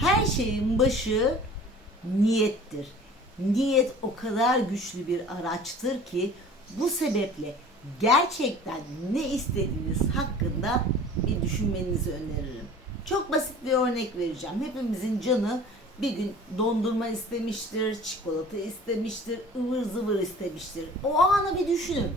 Her şeyin başı niyettir. Niyet o kadar güçlü bir araçtır ki bu sebeple gerçekten ne istediğiniz hakkında bir düşünmenizi öneririm. Çok basit bir örnek vereceğim. Hepimizin canı bir gün dondurma istemiştir, çikolata istemiştir, ıvır zıvır istemiştir. O anı bir düşünün.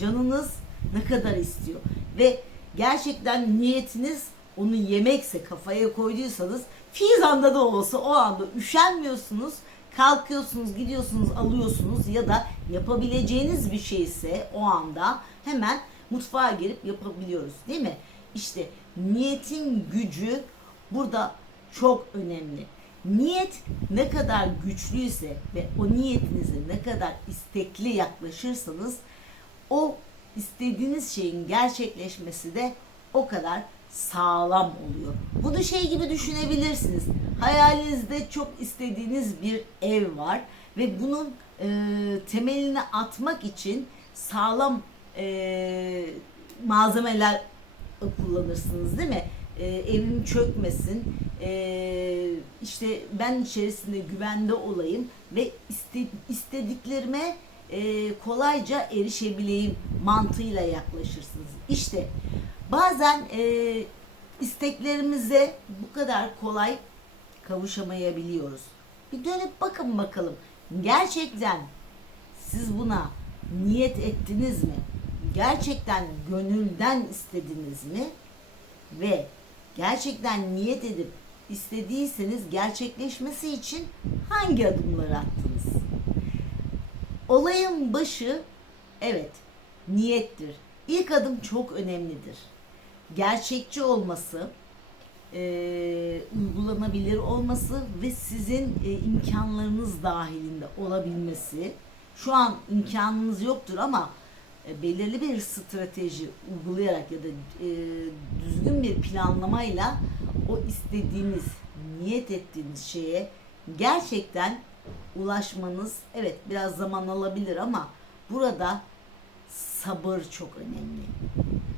Canınız ne kadar istiyor ve gerçekten niyetiniz onu yemekse kafaya koyduysanız fizanda da olsa o anda üşenmiyorsunuz kalkıyorsunuz gidiyorsunuz alıyorsunuz ya da yapabileceğiniz bir şeyse o anda hemen mutfağa girip yapabiliyoruz değil mi? İşte niyetin gücü burada çok önemli. Niyet ne kadar güçlüyse ve o niyetinize ne kadar istekli yaklaşırsanız o istediğiniz şeyin gerçekleşmesi de o kadar sağlam oluyor. Bunu şey gibi düşünebilirsiniz. Hayalinizde çok istediğiniz bir ev var ve bunun e, temelini atmak için sağlam e, malzemeler kullanırsınız değil mi? E, evim çökmesin, e, işte ben içerisinde güvende olayım ve iste, istediklerime e, kolayca erişebileyim mantığıyla yaklaşırsınız. İşte bazen e, isteklerimize bu kadar kolay kavuşamayabiliyoruz. Bir dönüp bakın bakalım. Gerçekten siz buna niyet ettiniz mi? Gerçekten gönülden istediniz mi? Ve gerçekten niyet edip istediyseniz gerçekleşmesi için hangi adımları attınız? Olayın başı evet niyettir. İlk adım çok önemlidir. Gerçekçi olması, e, uygulanabilir olması ve sizin e, imkanlarınız dahilinde olabilmesi. Şu an imkanınız yoktur ama e, belirli bir strateji uygulayarak ya da e, düzgün bir planlamayla o istediğiniz, niyet ettiğiniz şeye gerçekten ulaşmanız evet biraz zaman alabilir ama burada sabır çok önemli.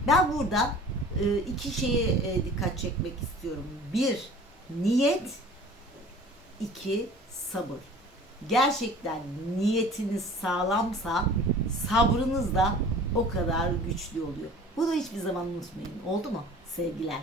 Ben burada e, iki şeye e, dikkat çekmek istiyorum. Bir, niyet. iki sabır. Gerçekten niyetiniz sağlamsa sabrınız da o kadar güçlü oluyor. Bunu hiçbir zaman unutmayın. Oldu mu? Sevgiler.